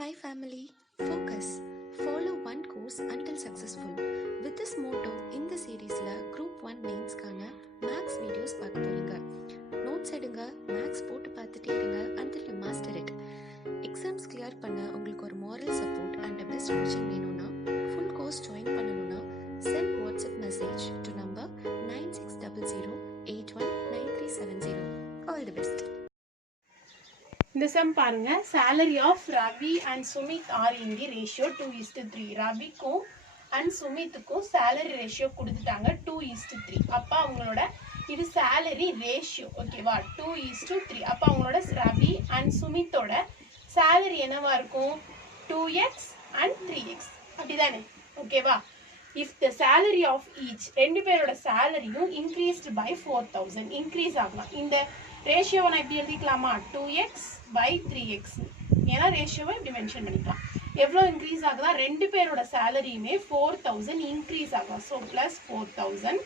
Hi family, focus. Follow one course until successful. With this motto, in the series Group 1 Mains Max videos பார்க்க போறீங்க. Notes எடுங்க, Max போட்டு பார்த்துட்டே இருங்க until you master it. Exams clear பண்ண உங்களுக்கு ஒரு moral support and a best coaching வேணும்னா full course join பண்ணனும்னா send WhatsApp message to number 9600819370. All the best. இந்த சம் பாருங்க, salary of Ravi and Sumit are in the ratio 2:3. ரவிக்கும் and சுமித்துக்கும் salary ratio கொடுத்துட்டாங்க 2:3. அப்போ அவங்களோட இது salary ratio, ஓகேவா? 2:3. அப்போ அவங்களோட ரவி அண்ட் சுமித்தோட salary என்னவா இருக்கும்? 2x and 3x, அப்படிதானே? ஓகேவா? If the salary of each, ரெண்டு பேரோட சேலரியும் increased by 4,000, இன்க்ரீஸ் ஆகலாம். இந்த ரேஷியோவை நான் எப்படி எழுதிக்கலாமா? 2x by 3x. ஏன்னா ரேஷியோவை இப்படி மென்ஷன் பண்ணிக்கலாம். எவ்வளோ இன்க்ரீஸ் ஆகுதா? ரெண்டு பேரோட சேலரியுமே 4,000 இன்க்ரீஸ் ஆகும். ஸோ ப்ளஸ் 4,000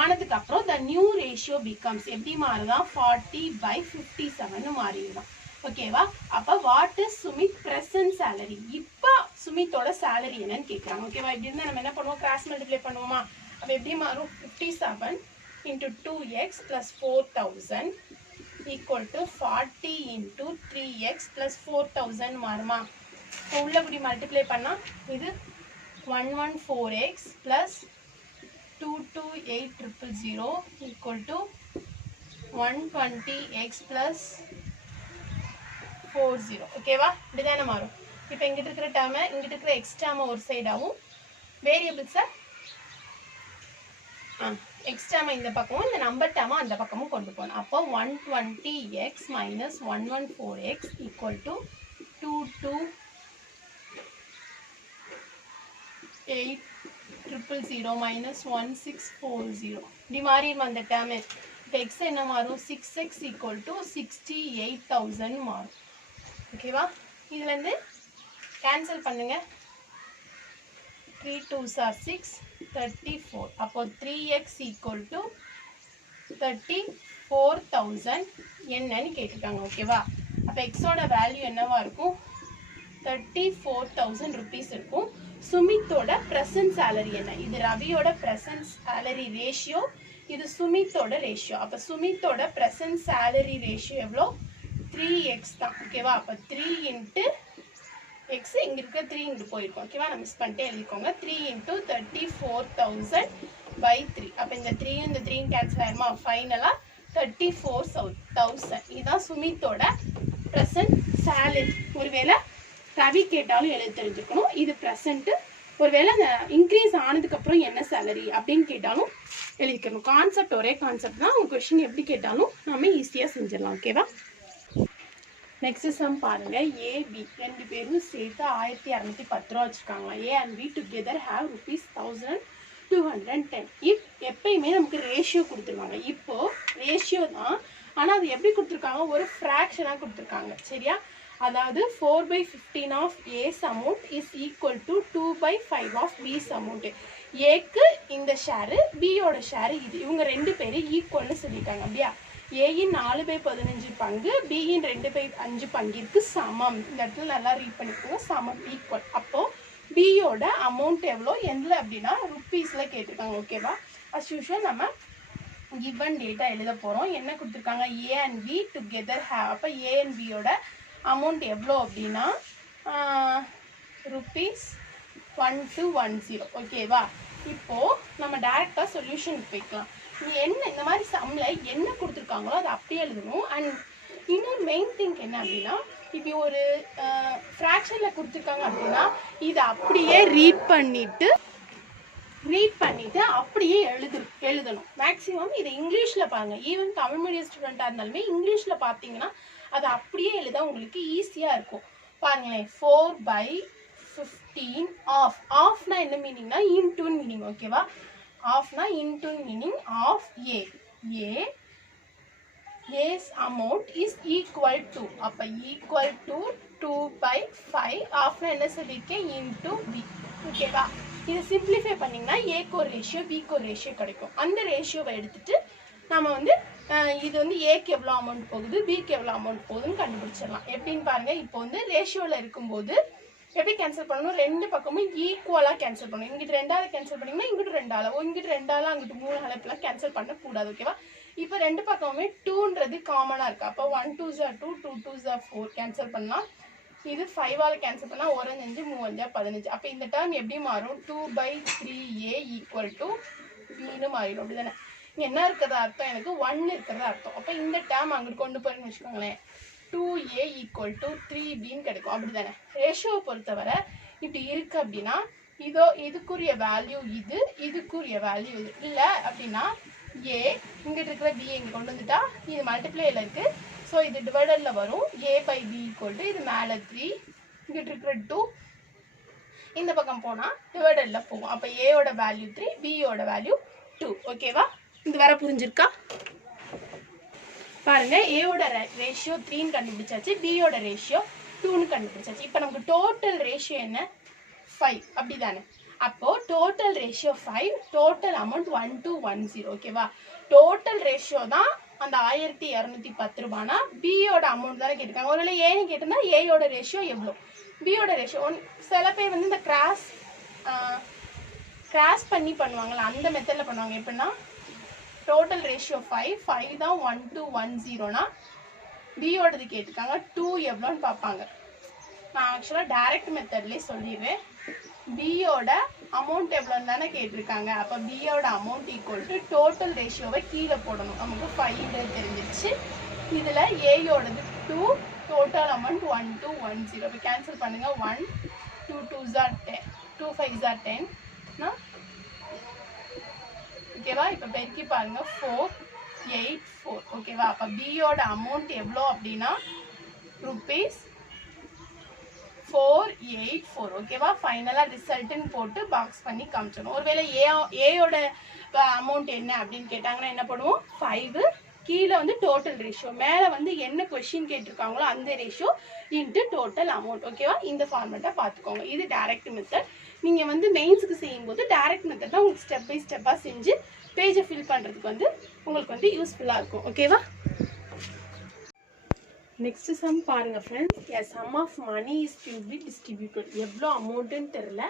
ஆனதுக்கு அப்புறம் the new ratio becomes எப்படி மாறுதா? 40 by 57 மாறிடுதான். ஓகேவா? அப்போ what is Sumit present salary? இப்போ சுமித்தோட சேலரி என்னன்னு கேட்குறாங்க. ஓகேவா? இப்படி இருந்தால் நம்ம என்ன பண்ணுவோம்? கிராஸ் மல்டிப்ளை பண்ணுவோமா? அப்போ எப்படி மாறும்? 57 into 2x plus 4,000 equal to 40 into 3x plus 4,000 மாறுமா? உள்ளபடி மல்டிப்ளை பண்ணா இது 114x plus 228,000 equal to 120x plus 40. ஓகேவா? இப்படிதானே மாறும். இப்போ இங்கிட்ட இருக்கிற டேர்மை இங்கிட்ட இருக்கிற எக்ஸ் டேர்மை ஒரு சைடாகவும் வேரியபிள்ஸை எக்ஸ் டேர்மை இந்த பக்கமும் இந்த நம்பர் டேர்மை அந்த பக்கமும் கொண்டு போகணும். அப்போ 120x minus 114x equal to 228,000 minus 1640. இப்படி மாறிடும் அந்த டேர்மு. இப்போ எக்ஸ் என்ன மாறும்? 6x equal to 68,000 மாறும். ஓகேவா? இதுலேருந்து கேன்சல் பண்ணுங்க. 3 2s are 6, 34. அப்போ 3x equal to 34,000 என்னன்னு கேட்டுட்டாங்க. ஓகேவா? அப்போ எக்ஸோட வேல்யூ என்னவா இருக்கும்? 34,000 ருபீஸ் இருக்கும். சுமித்தோட ப்ரெசன்ட் சேலரி என்ன? இது ரவியோட ப்ரெசன்ட் சேலரி ரேஷியோ, இது சுமித்தோட ரேஷியோ. அப்போ சுமித்தோட ப்ரெசன்ட் சேலரி ரேஷியோ எவ்வளோ? 3x தான். ஓகேவா? அப்போ 3 into x, இங்க இருக்க 3 இங்க போயிருக்கும். ஓகேவா? நான் மிஸ் பண்ணிட்டே எழுதிக்கோங்க. 3 into 34,000 by 3. அப்போ இந்த 3 இந்த 3 கேன்சல் ஆயிருமா? ஃபைனலாக 34,000. இதுதான் சுமித்தோட ப்ரெசன்ட் சேலரி. ஒருவேளை ரவி கேட்டாலும் எழுத தெரிஞ்சுக்கணும். இது ப்ரெசன்ட்டு. ஒருவேளை அந்த இன்க்ரீஸ் ஆனதுக்கப்புறம் என்ன சேலரி அப்படின்னு கேட்டாலும் எழுதிக்கணும். கான்செப்ட் ஒரே கான்செப்ட் தான். உங்கள் கொஷின் எப்படி கேட்டாலும் நம்ம ஈஸியாக செஞ்சிடலாம். ஓகேவா? நெக்ஸ்ட் சம் பாருங்க. ஏபி ரெண்டு பேரும் சேர்த்து 1,210 ரூபா வச்சுருக்காங்களா? A and B together have ₹1,210. எப்பயுமே நமக்கு ரேஷியோ கொடுத்துருவாங்க. இப்போ ரேஷியோ தான், ஆனால் அது எப்படி கொடுத்துருக்காங்க? ஒரு ஃப்ராக்ஷனாக கொடுத்துருக்காங்க. சரியா? அதாவது 4/15 of A's amount is equal to 2/5 of B's amount. ஏக்கு இந்த ஷேரு, பியோட ஷேரு இது. இவங்க ரெண்டு பேரும் ஈக்குவல்னு சொல்லியிருக்காங்க. அப்படியா? ஏயின் 4/15 பங்கு பியின் 2/5 பங்கிற்கு சமம். இந்த இடத்துல நல்லா ரீட் பண்ணிக்கோங்க. சமம், ஈக்குவல். அப்போ பியோட அமௌண்ட் எவ்வளோ எதில் அப்படின்னா ருப்பீஸில் கேட்டிருக்காங்க. ஓகேவா? அஸ் யூஷுவல் நம்ம கிவன் டேட்டா எழுத போகிறோம். என்ன கொடுத்துருக்காங்க? A and B together have. அப்போ ஏ அண்ட் பியோட அமௌண்ட் எவ்வளோ அப்படின்னா ₹1210. ஓகேவா? இப்போது நம்ம டேரெக்டாக சொல்யூஷனுக்கு போய்க்கலாம். நீ என்ன இந்த மாதிரி சம்மில் என்ன கொடுத்துருக்காங்களோ அதை அப்படியே எழுதணும். அண்ட் இன்னொரு மெயின் திங் என்ன அப்படின்னா, இப்போ ஒரு ஃப்ராக்ஷனில் கொடுத்துருக்காங்க அப்படின்னா இதை அப்படியே ரீட் பண்ணிவிட்டு அப்படியே எழுதணும். மேக்ஸிமம் இதை இங்கிலீஷில் பாருங்கள். ஈவன் தமிழ் மீடியம் ஸ்டூடெண்ட்டாக இருந்தாலுமே இங்கிலீஷில் பார்த்தீங்கன்னா அதை அப்படியே எழுத உங்களுக்கு ஈஸியாக இருக்கும். பாருங்களேன். 4/15 ஆஃப். ஆஃப்னா என்ன மீனிங்னா இன்டூன் மீனிங். ஓகேவா? ஆஃப்னா இன்டூன் meaning of A. A's amount is equal to, அப்போ ஈக்குவல் டு 2/5. ஆஃப்னா என்ன சொல்லியிருக்கேன்? Into B. ஓகேவா? இதை சிம்பிளிஃபை பண்ணிங்கன்னா ஏக்கு ஒரு ரேஷியோ, பிக்கு ஒரு ரேஷியோ கிடைக்கும். அந்த ரேஷியோவை எடுத்துட்டு நம்ம வந்து இது வந்து ஏக்கு எவ்வளோ அமௌண்ட் போகுது, பிக்கு எவ்வளோ அமௌண்ட் போகுதுன்னு கண்டுபிடிச்சிடலாம். எப்படின்னு பாருங்க, இப்போ வந்து ரேஷியோவில் இருக்கும்போது எப்படி கேன்சல் பண்ணணும், ரெண்டு பக்கமும் ஈக்குவலாக கேன்சல் பண்ணணும். இங்கிட்டு 2ஆல் கேன்சல் பண்ணிங்கன்னா இங்கிட்டு 2ஆல், இங்கிட்டு 2ஆல் அங்கிட்டு 3ஆல் இப்பெல்லாம் கேன்சல் பண்ணக்கூடாது. ஓகேவா? இப்போ ரெண்டு பக்கமுமே 2ன்றது காமனாக இருக்கு. அப்போ 1 2 2 2 2 4 கேன்சல் பண்ணலாம். இது 5ஆல் கேன்சல் பண்ணால் 1 5 3 5 15. அப்போ இந்த டேர்ம் எப்படி மாறும், 2/3a ஈக்குவல் டு பின்னு மாறிடும். அப்படி தானே? இங்கே என்ன இருக்கிறதா அர்த்தம், எனக்கு 1 இருக்கிறதா அர்த்தம். அப்போ இந்த டேர்ம் அங்கிட்டு கொண்டு போறேன்னு வச்சுக்கோங்களேன், 2a ஈக்குவல் டு 3bன்னு கிடைக்கும். அப்படி தானே? ரேஷியோவை பொறுத்தவரை இப்படி இருக்கு அப்படின்னா இதோ இதுக்குரிய வேல்யூ இது, இதுக்குரிய வேல்யூ இது. இல்லை அப்படின்னா ஏ இங்கிட்டு இருக்கிற பி இங்கே கொண்டு வந்துட்டா இது மல்டிப்ளேயில் இருக்கு. ஸோ இது டிவைடரில் வரும். a/b ஈக்குவல் டு இது மேலே 3, இங்கிட்டு இருக்கிற 2, இந்த பக்கம் போனால் டிவைடரில் போகும். அப்போ ஏயோட வேல்யூ 3, பியோட வேல்யூ 2. ஓகேவா? இது வர புரிஞ்சிருக்கா? பாருங்க, ஏயோட ரேஷியோ 3ன்னு கண்டுபிடிச்சாச்சு, பியோட ரேஷியோ 2ன்னு கண்டுபிடிச்சாச்சு. இப்போ நமக்கு டோட்டல் ரேஷியோ என்ன, 5. அப்படி தானே? அப்போ டோட்டல் ரேஷியோ 5, டோட்டல் அமௌண்ட் 1210. ஓகேவா? டோட்டல் ரேஷியோ தான் அந்த 1210 ரூபானா பியோட அமௌண்ட் தானே கேட்டிருக்காங்க. ஒருவேளை ஏன்னு கேட்டிருந்தா ஏயோட ரேஷியோ எவ்வளோ, பியோட ரேஷியோ. சில பேர் வந்து இந்த கிராஸ் பண்ணி பண்ணுவாங்கள்ல, அந்த மெத்தடில் பண்ணுவாங்க. எப்படின்னா டோட்டல் ரேஷியோ 5 தான் 1210னா பியோடது கேட்டிருக்காங்க, 2 எவ்வளோன்னு பார்ப்பாங்க. நான் ஆக்சுவலாக டைரக்ட் மெத்தட்லேயே சொல்லிடுவேன். பியோட அமௌண்ட் எவ்வளோன்னு தானே கேட்டிருக்காங்க. அப்போ பியோட அமௌண்ட் ஈக்குவல் டு டோட்டல் ரேஷியோவை கீழே போடணும். நமக்கு 5 தெரிஞ்சிருச்சு. இதில் ஏயோடது 2, டோட்டல் அமௌண்ட் 1210. இப்போ கேன்சல் பண்ணுங்கள். 1 2 2s are 10, 2 5s are 10. ஓகேவா? இப்போ பெருக்கி பாருங்க, 4 8 4. ஓகேவா? அப்போ பியோட அமௌண்ட் எவ்வளோ அப்படின்னா rupees 484. ஓகேவா? ஃபைனலாக ரிசல்ட்டுன்னு போட்டு பாக்ஸ் பண்ணி காமிச்சிடணும். ஒருவேளை ஏயோட அமௌண்ட் என்ன அப்படின்னு கேட்டாங்கன்னா என்ன பண்ணுவோம், 5 கீழே வந்து டோட்டல் ரேஷியோ, மேலே வந்து என்ன கொஸ்டின் கேட்டிருக்காங்களோ அந்த ரேஷியோ இன்ட்டு டோட்டல் அமௌண்ட். ஓகேவா? இந்த ஃபார்மேட்டை பார்த்துக்கோங்க. இது டைரக்ட் மெத்தட். நீங்கள் வந்து மெயின்ஸுக்கு செய்யும்போது டைரக்ட் மெத்தட் தான் உங்களுக்கு ஸ்டெப் பை ஸ்டெப்பாக செஞ்சு பேஜை ஃபில் பண்ணுறதுக்கு வந்து உங்களுக்கு வந்து யூஸ்ஃபுல்லாக இருக்கும். ஓகேவா? நெக்ஸ்ட் சம் பாருங்கள் friends. A sum of money is to be distributed. எவ்வளோ அமௌண்ட்டுன்னு தெரில,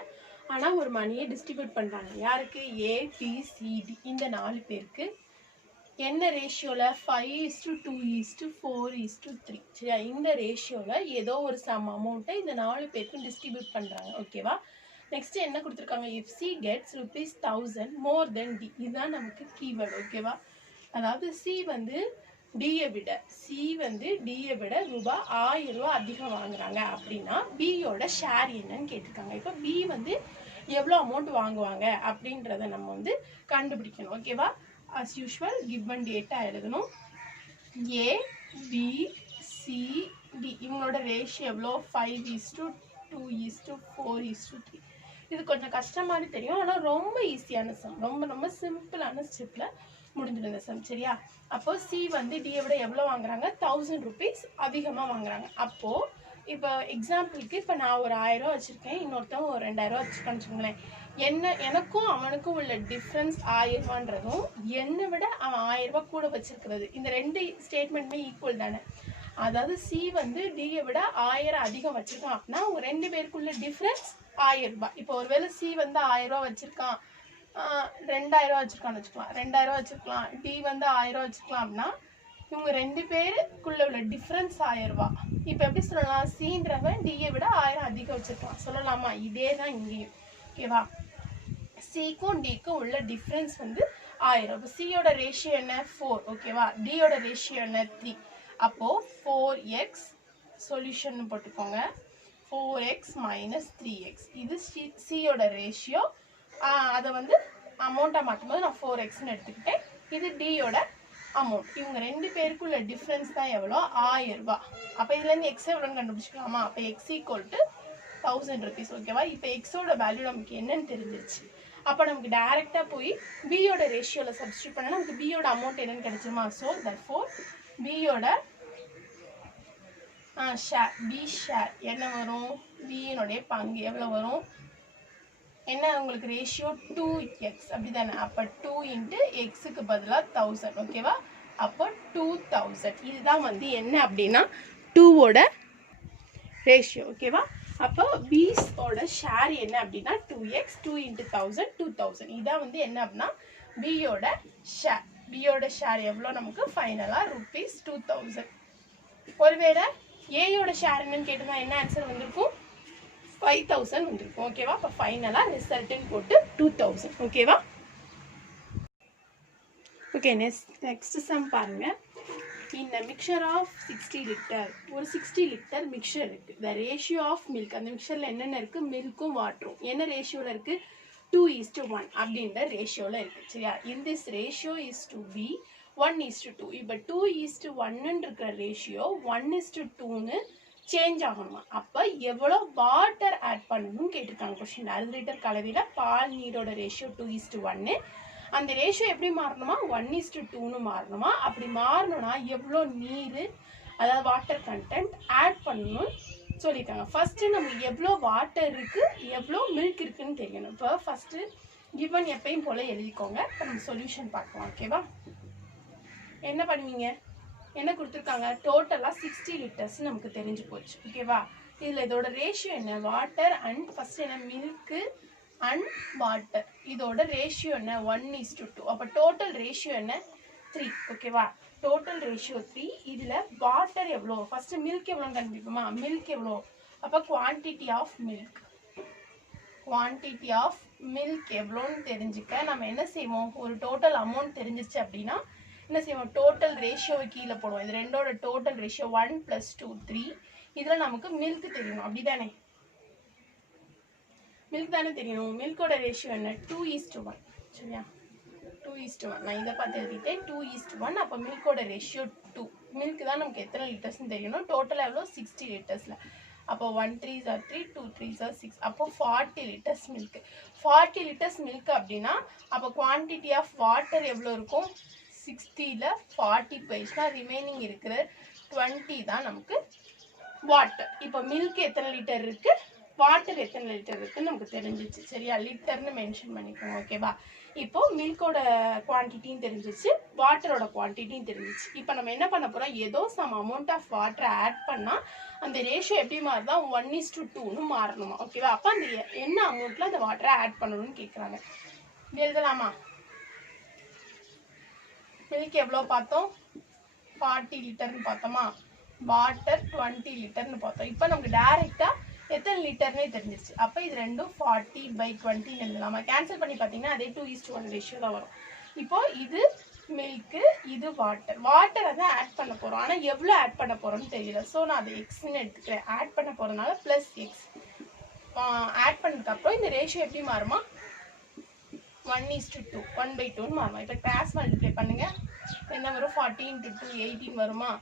ஆனால் ஒரு மணியை டிஸ்ட்ரிபியூட் பண்ணுறாங்க. யாருக்கு? ஏபிசிடி இந்த 4 பேருக்கு. என்ன ரேஷியோவில்? 5:2:4:3. சரியா? இந்த ரேஷியோவில் ஏதோ ஒரு சம் அமௌண்ட்டை இந்த 4 பேருக்கும் டிஸ்ட்ரிபியூட் பண்ணுறாங்க. ஓகேவா? நெக்ஸ்ட் என்ன கொடுத்துருக்காங்க, if C gets ₹1000 more then D. இதுதான் நமக்கு கீவேர்டு. ஓகேவா? அதாவது சி வந்து டியை விட ரூபாய் 1000 அதிகம் வாங்குறாங்க அப்படின்னா பியோட ஷேர் என்னன்னு கேட்டிருக்காங்க. இப்போ பி வந்து எவ்வளோ அமௌண்ட் வாங்குவாங்க அப்படின்றத நம்ம வந்து கண்டுபிடிக்கணும். ஓகேவா? as usual given data எழுதணும். A B C D இவங்களோட ரேஷியோ எவ்வளோ, 5:2:4:3. இது கொஞ்சம் கஷ்டமானு தெரியும், ஆனால் ரொம்ப ஈஸியான சம், ரொம்ப சிம்பிளான ஸ்டெப்பில் முடிஞ்சிடும் இந்த சம். சரியா? அப்போ சி வந்து டியை விட எவ்வளோ வாங்குறாங்க, ₹1000 அதிகமாக வாங்குறாங்க. அப்போது இப்போ எக்ஸாம்பிளுக்கு இப்போ நான் ஒரு 1000 ரூபா வச்சுருக்கேன், இன்னொருத்தவங்க ஒரு 2000 ரூபா வச்சுருக்கேன்னு வச்சுக்கோங்களேன். எனக்கும் அவனுக்கும் உள்ள டிஃப்ரென்ஸ் 1000 ரூபான்றதும் என்னை விட அவன் 1000 ரூபாய் கூட வச்சிருக்கிறது, இந்த ரெண்டு ஸ்டேட்மெண்ட்டுமே ஈக்குவல் தானே. அதாவது சி வந்து டியை விட 1000 அதிகம் வச்சிருக்கான் அப்படின்னா அவங்க 2 பேருக்குள்ள டிஃப்ரென்ஸ் 1000 ரூபாய். இப்போ ஒருவேளை சி வந்து 1000 ரூபா வச்சிருக்கான், 2000 ரூபா வச்சிருக்கான்னு வச்சுக்கலாம், 2000 ரூபா வச்சிருக்கலாம், டி வந்து 1000 ரூபா வச்சிருக்கலாம் அப்படின்னா இவங்க 2 பேருக்குள்ள உள்ள டிஃப்ரென்ஸ் 1000 ரூபாய். இப்போ எப்படி சொல்லலாம், சின்றவன் டியை விட 1000 அதிகம் வச்சிருக்கலாம் சொல்லலாமா? இதே தான் இங்கேயும். ஓகேவா? சிக்கும் டிக்கும் உள்ள டிஃப்ரென்ஸ் வந்து 1000. அப்போ சியோட ரேஷியோ என்ன, 4. ஓகேவா? டியோட ரேஷியோ என்ன, 3. அப்போது 4x சொல்யூஷன் போட்டுக்கோங்க, 4x - 3x. இது சியோட ரேஷியோ. அதை வந்து அமௌண்ட்டாக மாற்றும்போது நான் 4xன்னு எடுத்துக்கிட்டேன். இது டியோட அமௌண்ட். இவங்க 2 பேருக்குள்ள டிஃப்ரென்ஸ் தான் எவ்வளோ, 1000 ரூபாய். அப்போ இதுலேருந்து எக்ஸ் எவ்வளோன்னு கண்டுபிடிச்சிக்கலாமா? அப்போ எக்ஸ் ஈக்குவல் டு ₹1000. ஓகேவா? இப்போ எக்ஸோட வேல்யூ நமக்கு என்னன்னு தெரிஞ்சிருச்சு. அப்போ நமக்கு டைரெக்டாக போய் பியோட ரேஷியோவில் சப்ஸ்டியூட் பண்ணால் நமக்கு பியோட அமௌண்ட் என்னன்னு கிடைச்சிருமா? ஸோ தட்ஃபோர் பியோட ஷேர், பி ஷேர் என்ன வரும், பியினுடைய பங்கு எவ்வளோ வரும், என்ன உங்களுக்கு ரேஷியோ 2x அப்படிதானே. அப்போ 2 இன்ட்டு எக்ஸுக்கு பதிலாக 1000. ஓகேவா. அப்போ 2000. இதுதான் வந்து என்ன அப்படின்னா 2ஓட ரேஷியோ. ஓகேவா. அப்போ பிஸோட ஷேர் என்ன அப்படின்னா 2x, 2 இன்ட்டு 1000, 2000. இதான் வந்து என்ன அப்படின்னா பியோட ஷேர். பியோட ஷேர் எவ்வளோ நமக்கு ஃபைனலாக ₹2000. ஒருவேளை ஏயோட ஷேர் என்னன்னு கேட்டதா என்ன ஆன்சர் வந்திருக்கும் 5000 வந்திருக்கும். ஓகேவா. அப்போ ஃபைனலாக ரிசல்ட்டுன்னு போட்டு 2000. ஓகேவா. ஓகே, நெக்ஸ்ட் சம் பாருங்க. இந்த மிக்சர் ஆஃப் 60 லிட்டர், ஒரு 60 லிட்டர் மிக்சர் இருக்கு. த ரேஷியோ ஆஃப் மில்க், அந்த மிக்சர்ல என்னென்ன இருக்கு, மில்க்கும் வாட்டரும் என்ன ரேஷியோல இருக்கு 2:1 அப்படின்ற ரேஷியோல இருக்கு. சரியா. In this ratio is to be 1:2. இப்போ 2:1 இருக்கிற ரேஷியோ 1:2ன்னு சேஞ்ச் ஆகணுமா. அப்போ எவ்வளோ வாட்டர் ஆட் பண்ணணும்னு கேட்டிருக்காங்க கொஸ்டின். 60 லிட்டர் கலவையில் பால் நீரோட ரேஷியோ 2:1. அந்த ரேஷியோ எப்படி மாறணுமா 1:2ன்னு மாறணுமா. அப்படி மாறணும்னா எவ்வளோ நீர், அதாவது வாட்டர் கண்டென்ட் ஆட் பண்ணணும்னு சொல்லியிருக்காங்க. ஃபர்ஸ்ட்டு நம்ம எவ்வளோ வாட்டர் இருக்கு எவ்வளோ மில்க் இருக்குன்னு தெரியணும். இப்போ ஃபர்ஸ்ட்டு கிவன் எப்பயும் போல எழுதிக்கோங்க. இப்போ நம்ம சொல்யூஷன் பார்க்கலாம். ஓகேவா. என்ன பண்ணுவீங்க, என்ன கொடுத்துருக்காங்க டோட்டலாக 60 லிட்டர்ஸ் நமக்கு தெரிஞ்சு போச்சு. ஓகேவா. இதில் இதோட ரேஷியோ என்ன வாட்டர் அண்ட் ஃபர்ஸ்ட் என்ன மில்க்கு அண்ட் வாட்டர். இதோட ரேஷியோ என்ன 1:2. அப்போ டோட்டல் ரேஷியோ என்ன 3. ஓகேவா. Total ratio 3. இதில் வாட்டர் எவ்வளோ, ஃபர்ஸ்ட் மில்க் எவ்வளோன்னு கண்டுபிடிப்போமா. மில்க் எவ்வளோ, அப்போ குவான்டிட்டி ஆஃப் மில்க் எவ்வளோன்னு தெரிஞ்சுக்க நம்ம என்ன செய்வோம், ஒரு டோட்டல் அமௌண்ட் தெரிஞ்சிச்சு அப்படின்னா என்ன செய்வோம், டோட்டல் ரேஷியோவை கீழே போடுவோம். இது ரெண்டோட டோட்டல் ரேஷியோ 1 + 2 3. இதில் நமக்கு மில்க் தெரியணும். அப்படிதானே, மில்க் தானே தெரியணும். மில்கோட ரேஷியோ என்ன 2:1. சரியா. 2:1. நான் இதை பார்த்து எழுதிட்டேன் 2:1. அப்போ மில்கோட ரேஷியோ 2. மில்க் தான் நமக்கு எத்தனை லிட்டர்ஸ்ன்னு தெரியணும். டோட்டலாக எவ்வளோ 60 லிட்டர்ஸில். அப்போ 1 3s are 3, 2 3s are 6. அப்போ 40 லிட்டர்ஸ் மில்க். 40 லிட்டர்ஸ் மில்க் அப்படின்னா அப்போ குவான்டிட்டி ஆஃப் வாட்டர் எவ்வளோ இருக்கும் 60ல் 40 போயிடுச்சுன்னா ரிமைனிங் இருக்கிற 20 தான் நமக்கு வாட்டர். இப்போ மில்க் எத்தனை லிட்டர் இருக்கு, வாட்டர் எத்தனை லிட்டர் இருக்குன்னு நமக்கு தெரிஞ்சிச்சு. சரியா. லிட்டர்னு மென்ஷன் பண்ணிக்கோங்க. ஓகேவா. இப்போ மில்கோட குவான்டிட்டியும் தெரிஞ்சிச்சு, வாட்டரோட குவான்டிட்டியும் தெரிஞ்சிச்சு. இப்போ நம்ம என்ன பண்ண போறோம், ஏதோ சம் அமௌண்ட் ஆஃப் வாட்டரை ஆட் பண்ணா அந்த ரேஷியோ எப்படி மாறுதா 1:2ன்னு மாறணுமா. ஓகேவா. அப்போ அந்த என்ன அமௌண்ட்ல அந்த வாட்டரை ஆட் பண்ணணும்னு கேட்குறாங்க. இது எழுதலாமா. மில்க் எவ்வளோ பார்த்தோம் 40 லிட்டர்னு பார்த்தோமா, வாட்டர் 20 லிட்டர்னு பார்த்தோம். இப்போ நமக்கு டைரெக்டாக எத்தனை லிட்டர்னே தெரிஞ்சிருச்சு. அப்போ இது ரெண்டும் 40/20 எழுதலாமா. கேன்சல் பண்ணி பார்த்தீங்கன்னா அதே 2:1 ரேஷியோ தான் வரும். இப்போ இது மில்க்கு, இது வாட்டரை தான் ஆட் பண்ண போகிறோம். ஆனால் எவ்வளோ ஆட் பண்ண போகிறோம்னு தெரியல. ஸோ நான் அதை எக்ஸ்ன்னு எடுத்துக்கிறேன். ஆட் பண்ண போகிறதுனால +x. ஆட் பண்ணதுக்கப்புறம் இந்த ரேஷியோ எப்படி மாறுமா 1:2 1/2ன்னு மாறுமா. இப்போ கிராஸ் மல்டிப்ளை பண்ணுங்க. என்ன வரும் 40 × 2 18 வருமா.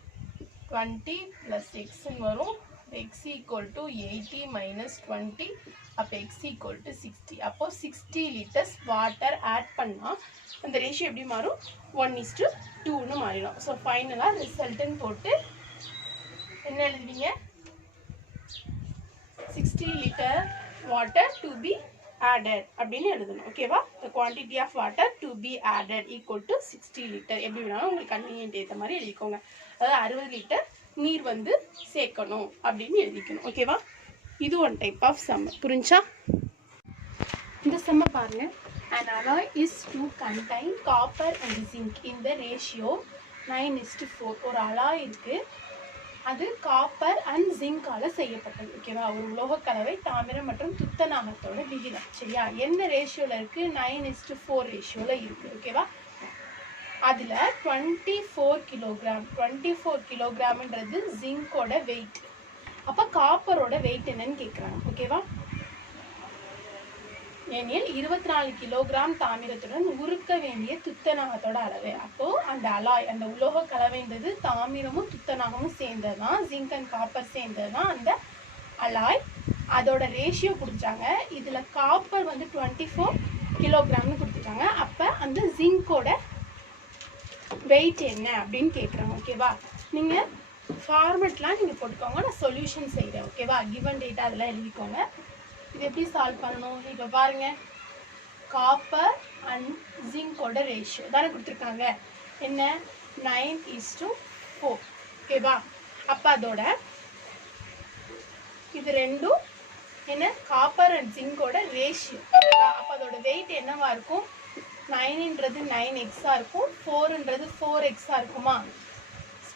20 + xன்னு வரும். x = 80 - 20. அப்போ x = 60. அப்போ 60 லிட்டர்ஸ் வாட்டர் ஆட் பண்ணால் அந்த ரேஷியோ எப்படி மாறும் 1:2ன்னு மாறிடும். ஸோ ஃபைனலாக ரிசல்ட்டுன்னு போட்டு என்ன எழுதுவீங்க 60 litre water to be added அப்படின்னு எழுதணும். ஓகேவா. the quantity of water to be added = 60 litre. எப்படி வேணாலும் உங்களுக்கு கன்வீனியன்ட் ஏற்ற மாதிரி எழுதிக்கோங்க. அதாவது 60 லிட்டர் நீர் வந்து சேர்க்கணும் அப்படின்னு எழுதிக்கணும். ஓகேவா. இது ஒன் டைப் ஆஃப் சம். புரிஞ்சா. இந்த சம்மை பாருங்க. an alloy is to contain copper and zinc in the ratio 9:4. ஒரு அலாய் இருக்கு, அது காப்பர் அண்ட் ஜிங்கால செய்யப்பட்டது. ஓகேவா. ஒரு உலோக கலவை தாமிரம் மற்றும் துத்தநாகத்தோட விகிதம். சரியா. எந்த ரேஷியோல இருக்கு 9:4 ரேஷியோல இருக்கு. ஓகேவா. அதுல 24 கிலோகிராம் 24 கிலோகிராம்ன்றது ஜிங்கோட வெயிட். அப்ப காப்பரோட வெயிட் என்னன்னு கேட்குறாங்க. ஓகேவா. எனில் 24 கிலோகிராம் தாமிரத்துடன் உருக்க வேண்டிய துத்தநாகத்தோட அளவு. அப்போ அந்த அலாய், அந்த உலோக கலவைன்றது தாமிரமும் துத்தநாகமும் சேர்ந்ததுதான், ஜிங்க் அண்ட் காப்பர் சேர்ந்ததுதான் அந்த அலாய். அதோட ரேஷியோ கொடுத்தாங்க. இதுல காப்பர் வந்து 24 கிலோகிராம்னு கொடுத்துருக்காங்க. அப்ப அந்த ஜிங்கோட வெயிட் என்ன அப்படின்னு கேட்குறாங்க. ஓகேவா. நீங்க ஃபார்மெட்லாம் நீங்க போட்டுக்கோங்க, நான் சொல்யூஷன் செய்கிறேன். ஓகேவா. கிவன் டேட்டா அதெல்லாம் எழுதிக்கோங்க. இது எப்படி சால்வ் பண்ணணும்? இப்போ பாருங்க, காப்பர் அண்ட் ஜிங்கோட ரேஷியோ தானே கொடுத்துருக்காங்க. என்ன? 9:4. ஓகேவா? அப்போ அதோட இது ரெண்டும் என்ன? காப்பர் அண்ட் ஜிங்கோட ரேஷியோ. ஓகேவா? அப்போ அதோட வெயிட் என்னவா இருக்கும்? 9ன்றது 9x இருக்கும், 4ன்றது 4x இருக்குமா?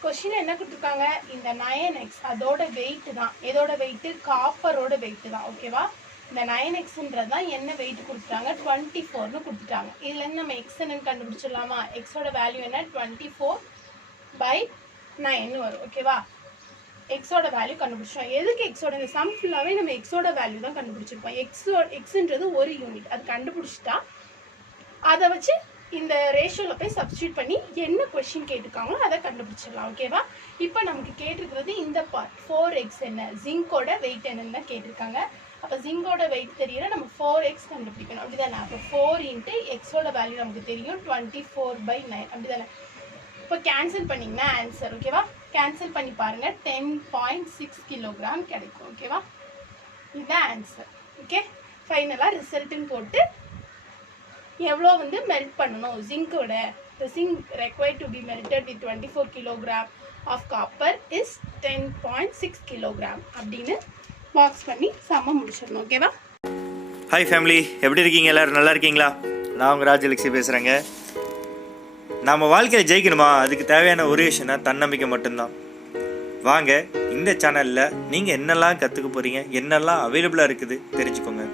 கொஸ்டின் என்ன கொடுத்துருக்காங்க? இந்த 9x அதோட வெயிட் தான். எதோட வெயிட்? காப்பரோட வெயிட் தான். ஓகேவா? இந்த 9xன்றது தான் என்ன வெயிட் கொடுத்துட்டாங்க? 24ன்னு கொடுத்துட்டாங்க. இதுலேருந்து நம்ம x என்னன்னு கண்டுபிடிச்சிடலாமா? எக்ஸோட வேல்யூ என்ன? 24/9 வரும். ஓகேவா? எக்ஸோட வேல்யூ கண்டுபிடிச்சோம். எதுக்கு எக்ஸோட? இந்த சம் ஃபுல்லாகவே நம்ம எக்ஸோட வேல்யூ தான் கண்டுபிடிச்சிருப்போம். எக்ஸ்ன்றது ஒரு யூனிட், அது கண்டுபிடிச்சிட்டா அதை வச்சு இந்த ரேஷியோவில் போய் சப்ஸ்டியூட் பண்ணி என்ன கொஸ்டின் கேட்டிருக்காங்களோ அதை கண்டுபிடிச்சிடலாம். ஓகேவா? இப்போ நமக்கு கேட்டிருக்கிறது இந்த பார்ட் 4x என்ன, ஜிங்கோட வெயிட் என்னன்னு தான் கேட்டிருக்காங்க. அப்போ ஜிங்கோட வெயிட் தெரியல, நம்ம 4x கண்டுபிடிக்கணும். அப்படி தானே? அப்போ 4 × எக்ஸோட வேல்யூ நமக்கு தெரியும் 24/9. அப்படி தானே? இப்போ கேன்சல் பண்ணிங்கன்னா ஆன்சர். ஓகேவா? கேன்சல் பண்ணி பாருங்க, 10.6 கிலோகிராம் கிடைக்கும். ஓகேவா? இதுதான் ஆன்சர். ஓகே, ஃபைனலாக ரிசல்ட்டுன்னு போட்டு எவ்வளோ வந்து மெல்ட் பண்ணணும் ஜிங்கோட. the zinc required to be melted with 24 kilogram of copper is 10.6 kilogram அப்படின்னு பாக்ஸ் பண்ணி சம முடிச்சிடணும். ஓகேவா? ஹாய் ஃபேமிலி, எப்படி இருக்கீங்க? எல்லோரும் நல்லா இருக்கீங்களா? நான் உங்கள் ராஜலக்ஷ்மி பேசுகிறேங்க. நம்ம வாழ்க்கையில் ஜெயிக்கணுமா? அதுக்கு தேவையான ஒரு விஷயம்னா தன்னம்பிக்கை மட்டும்தான். வாங்க, இந்த சேனலில் நீங்கள் என்னெல்லாம் கற்றுக்க போகிறீங்க, என்னெல்லாம் அவைலபிளாக இருக்குது தெரிஞ்சுக்கோங்க.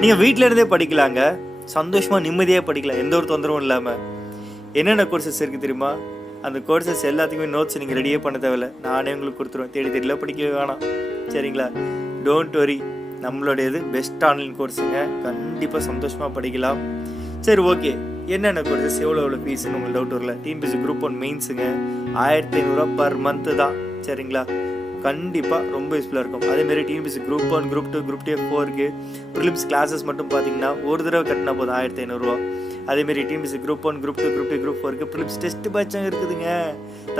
நீங்கள் வீட்டில் இருந்தே படிக்கலாங்க, சந்தோஷமாக நிம்மதியாக படிக்கலாம், எந்த ஒரு தொந்தரவும் இல்லாமல். என்னென்ன கோர்சஸ் இருக்குது தெரியுமா? அந்த கோர்சஸ் எல்லாத்துக்குமே நோட்ஸ் நீங்கள் ரெடியே பண்ண தேவையில்ல, நானே உங்களுக்கு கொடுத்துருவேன். தேடி தெரியல படிக்கவே வேணாம், சரிங்களா? டோன்ட் வரி, நம்மளுடையது பெஸ்ட் ஆன்லைன் கோர்ஸுங்க, கண்டிப்பாக சந்தோஷமாக படிக்கலாம். சரி, ஓகே, என்னென்ன கோர்சஸ், எவ்வளோ ஃபீஸ்ன்னு உங்களுக்கு டவுட் வரல. டிஎன்பிஎஸ்சி குரூப் 1 மெயின்ஸுங்க 1500 பர் மந்த்து தான், சரிங்களா? கண்டிப்பாக ரொம்ப யூஸ்ஃபுல்லாக இருக்கும். அதேமாரி டிஎன்பிஎஸ்சி குரூப் 1, குரூப் 2, குரூப் 4க்கு ப்ரிலிம்ஸ் கிளாஸஸ் மட்டும் பார்த்தீங்கன்னா ஒரு தடவை கட்டினா போதும் 1500 ரூபா. அதேமாரி TNPSC group 1, group 2, group 3, group 4க்கு ப்ரிலிம்ஸ் டெஸ்ட் பேட்சும் இருக்குதுங்க.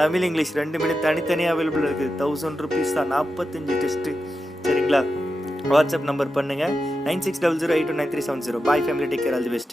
தமிழ் இங்கிலீஷ் ரெண்டுமே தனித்தனியாக அவைலபிள் இருக்குது. 1000 rupees தான், 45 டெஸ்ட்டு, சரிங்களா? வாட்ஸ்அப் நம்பர் பண்ணுங்கள் 9600829370. பாய் family, take care, all the best.